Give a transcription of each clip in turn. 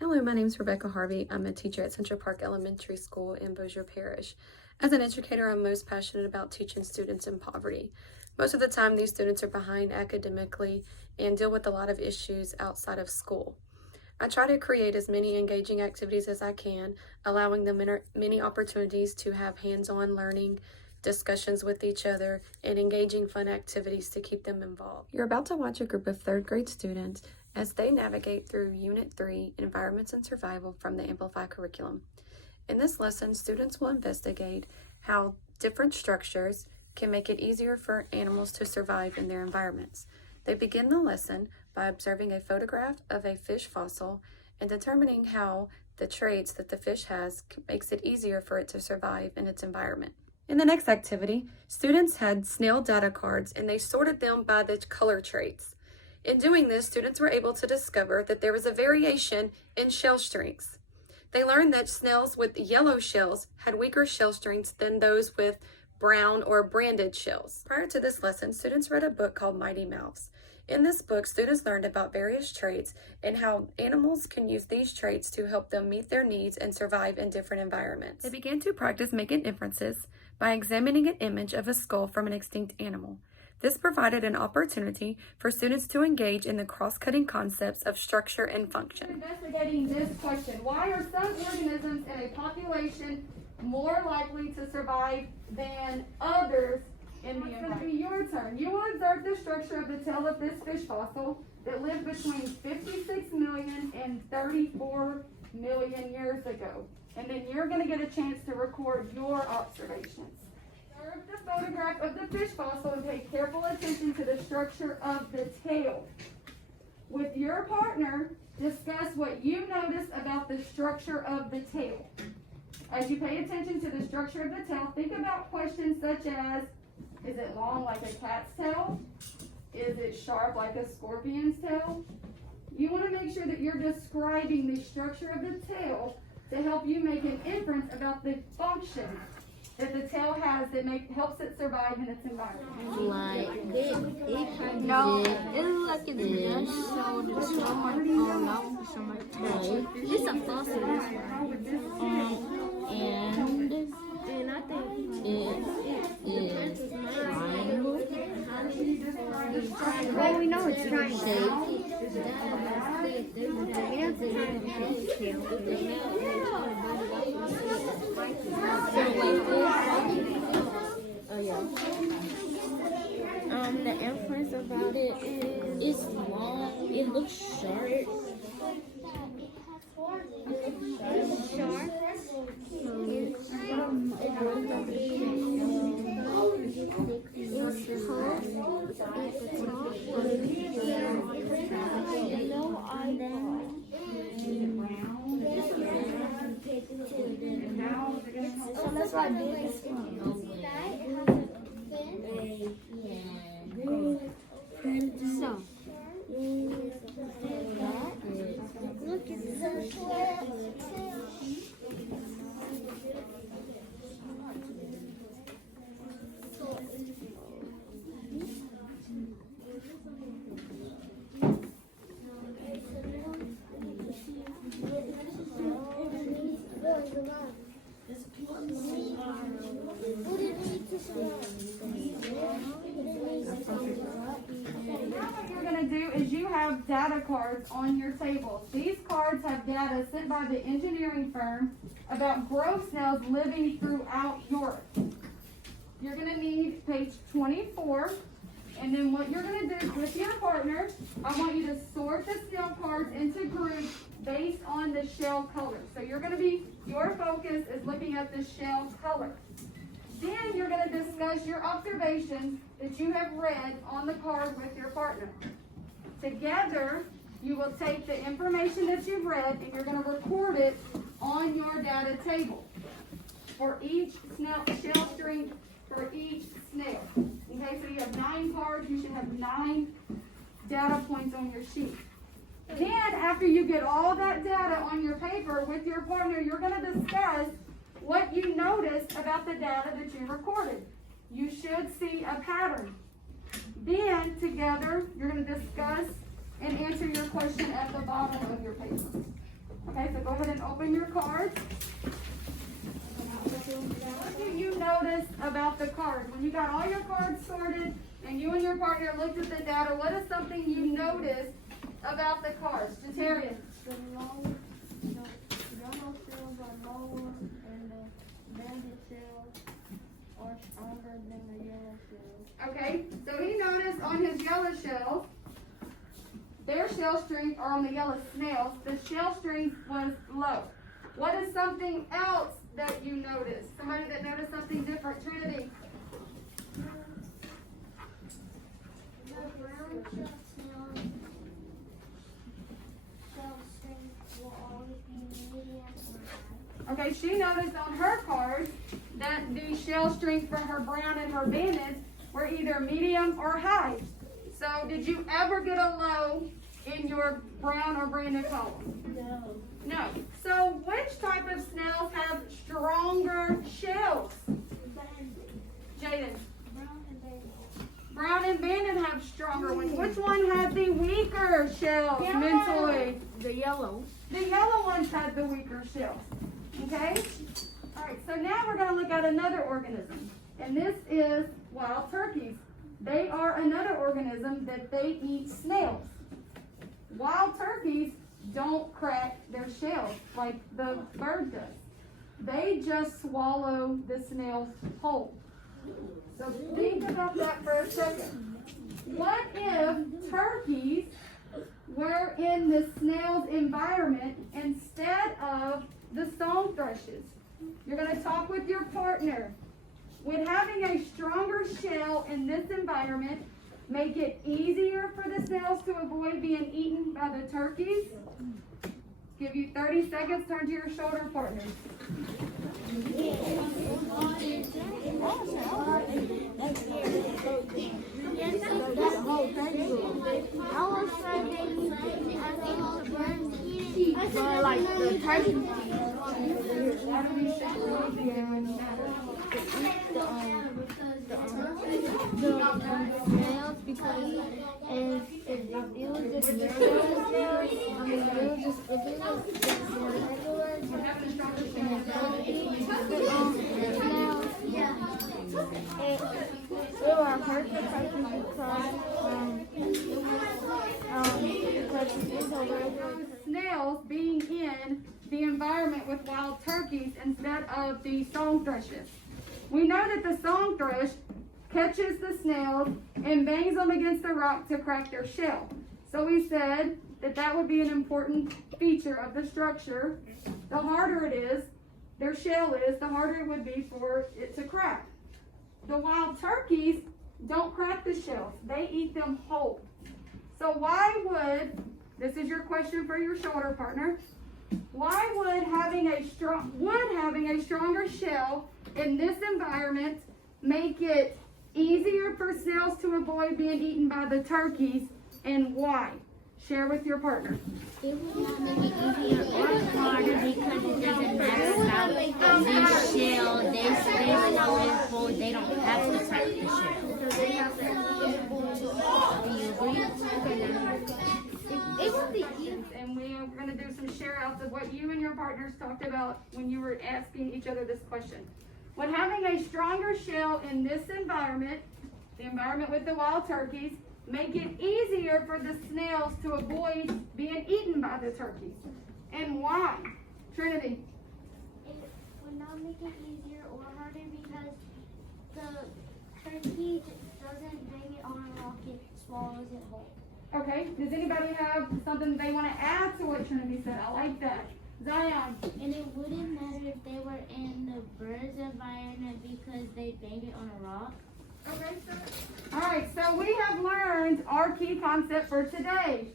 Hello, my name is Rebecca Harvey. I'm a teacher at Central Park Elementary School in Bossier Parish. As an educator, I'm most passionate about teaching students in poverty. Most of the time, these students are behind academically and deal with a lot of issues outside of school. I try to create as many engaging activities as I can, allowing them many opportunities to have hands-on learning, discussions with each other, and engaging fun activities to keep them involved. You're about to watch a group of third grade students as they navigate through Unit 3, Environments and Survival from the Amplify curriculum. In this lesson, students will investigate how different structures can make it easier for animals to survive in their environments. They begin the lesson by observing a photograph of a fish fossil and determining how the traits that the fish has makes it easier for it to survive in its environment. In the next activity, students had snail data cards and they sorted them by the color traits. In doing this, students were able to discover that there was a variation in shell strengths. They learned that snails with yellow shells had weaker shell strengths than those with brown or branded shells. Prior to this lesson, students read a book called Mighty Mouths. In this book, students learned about various traits and how animals can use these traits to help them meet their needs and survive in different environments. They began to practice making inferences by examining an image of a skull from an extinct animal. This provided an opportunity for students to engage in the cross-cutting concepts of structure and function. Investigating this question: why are some organisms in a population more likely to survive than others in the environment? It's going to be your turn. You will observe the structure of the tail of this fish fossil that lived between 56 million and 34 million years ago. And then you're going to get a chance to record your observations. Observe the photograph of the fish fossil and pay careful attention to the structure of the tail. With your partner, discuss what you notice about the structure of the tail. As you pay attention to the structure of the tail, think about questions such as, is it long like a cat's tail? Is it sharp like a scorpion's tail? You want to make sure that you're describing the structure of the tail to help you make an inference about the function that the tail has that helps it survive in its environment. Like no, it looks like it's just so the stomach along the stomach tail. It's a fossil, and I think it is triangle. Well, we know it's triangle. The inference about it is long. It looks sharp. So that's why biggest one. So, look at What you're going to do is you have data cards on your table. These cards have data sent by the engineering firm about grove snails living throughout Europe. You're going to need page 24, and then what you're going to do with your partner, I want you to sort the snail cards into groups based on the shell color. So your focus is looking at the shell color. Then you're going to discuss your observations that you have read on the card with your partner. Together, you will take the information that you've read and you're going to record it on your data table for each shell strength for each snail. Okay, so you have 9 cards. You should have 9 data points on your sheet. Then, after you get all that data on your paper with your partner, you're going to discuss what you noticed about the data that you recorded. You should see a pattern. Then, together, you're going to discuss and answer your question at the bottom of your paper. Okay, so go ahead and open your cards. What do you notice about the card? When you got all your cards sorted and you and your partner looked at the data, what is something you noticed about the cards? Jatarian. The yellow cells are lower and the banded cells are stronger than the yellow cells. Okay, so he noticed on his yellow shells, their shell strength, or on the yellow snails, the shell strength was low. What is something else that you noticed? Somebody that noticed something different? Trinity. The brown shell snails shell strength will always be medium or high. Okay, she noticed on her card that the shell strength for her brown and her banded were either medium or high. So did you ever get a low in your brown or banded column? No. No. So which type of snails have stronger shells? Banded. Jaden. Brown and banded. Brown and banded have stronger ones. Which one had the weaker shells mentally? The yellow. The yellow ones had the weaker shells. Okay? Alright, so now we're going to look at another organism. And this is wild turkeys. They are another organism that they eat snails. Wild turkeys don't crack their shells like the bird does. They just swallow the snails whole. So think about that for a second. What if turkeys were in the snail's environment instead of the song thrushes? You're going to talk with your partner. Would having a stronger shell in this environment make it easier for the snails to avoid being eaten by the turkeys? Give you 30 seconds. Turn to your shoulder partner. But like the turkey the snails because if it was just regular snails, I mean if it was just regular snails, it will hurt the turkey because it's a regular. Snails being in the environment with wild turkeys instead of the song thrushes. We know that the song thrush catches the snails and bangs them against the rock to crack their shell. So we said that that would be an important feature of the structure. The harder it is, their shell is, the harder it would be for it to crack. The wild turkeys don't crack the shells. They eat them whole. So why would, this is your question for your shoulder partner, why would having a stronger shell in this environment make it easier for snails to avoid being eaten by the turkeys, and why? Share with your partner. It would not make it easier or harder because it doesn't matter about the shell. They know it's full. They don't have to crack the shell. Do you agree? It would be easier. And we are going to do some share outs of what you and your partners talked about when you were asking each other this question. Would having a stronger shell in this environment, the environment with the wild turkeys, make it easier for the snails to avoid being eaten by the turkeys? And why? Trinity. It would not make it easier or harder because the turkey doesn't bang it on a rock, it swallows it whole. Okay, does anybody have something they want to add to what Trinity said? I like that. Zion. And it wouldn't matter if they were in the bird's environment because they bang it on a rock. Okay, sir. All right, so we have learned our key concept for today.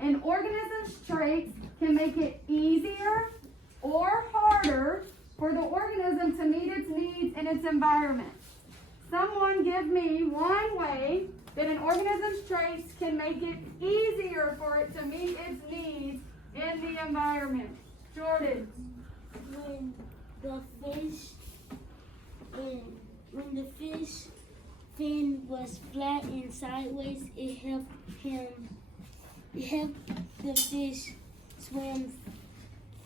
An organism's traits can make it easier or harder for the organism to meet its needs in its environment. Someone give me one way that an organism's traits can make it easier for it to meet its needs in the environment. Jordan. When the fish fin was flat and sideways, it helped the fish swim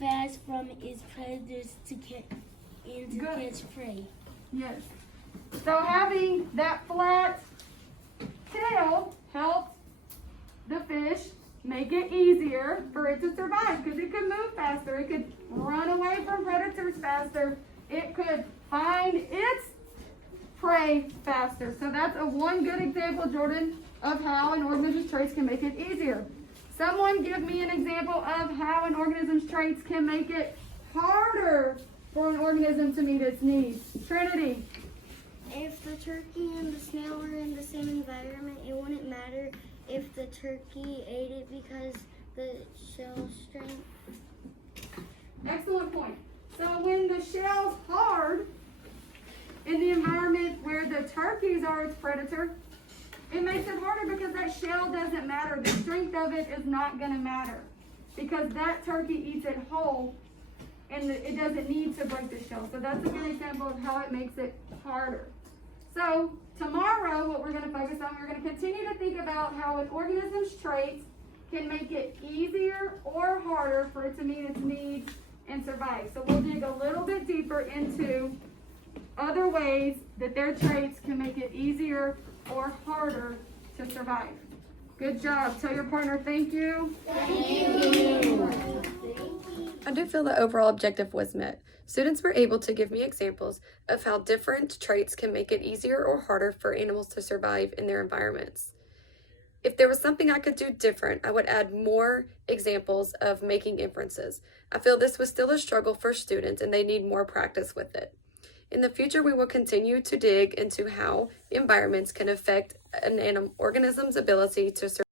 fast from its predators to catch prey. Yes. So having that flat tail helps the fish make it easier for it to survive because it could move faster. It could run away from predators faster. It could find its prey faster. So that's one good example, Jordan, of how an organism's traits can make it easier. Someone give me an example of how an organism's traits can make it harder for an organism to meet its needs. Trinity. If the turkey and the snail were in the same environment, it wouldn't matter if the turkey ate it because the shell strength. Excellent point. So when the shell's hard in the environment where the turkeys are its predator, it makes it harder because that shell doesn't matter. The strength of it is not going to matter because that turkey eats it whole and it doesn't need to break the shell. So that's a good example of how it makes it harder. So tomorrow, what we're going to focus on, we're going to continue to think about how an organism's traits can make it easier or harder for it to meet its needs and survive. So we'll dig a little bit deeper into other ways that their traits can make it easier or harder to survive. Good job. Tell your partner thank you. Thank you. I do feel the overall objective was met. Students were able to give me examples of how different traits can make it easier or harder for animals to survive in their environments. If there was something I could do different, I would add more examples of making inferences. I feel this was still a struggle for students and they need more practice with it. In the future, we will continue to dig into how environments can affect an organism's ability to survive.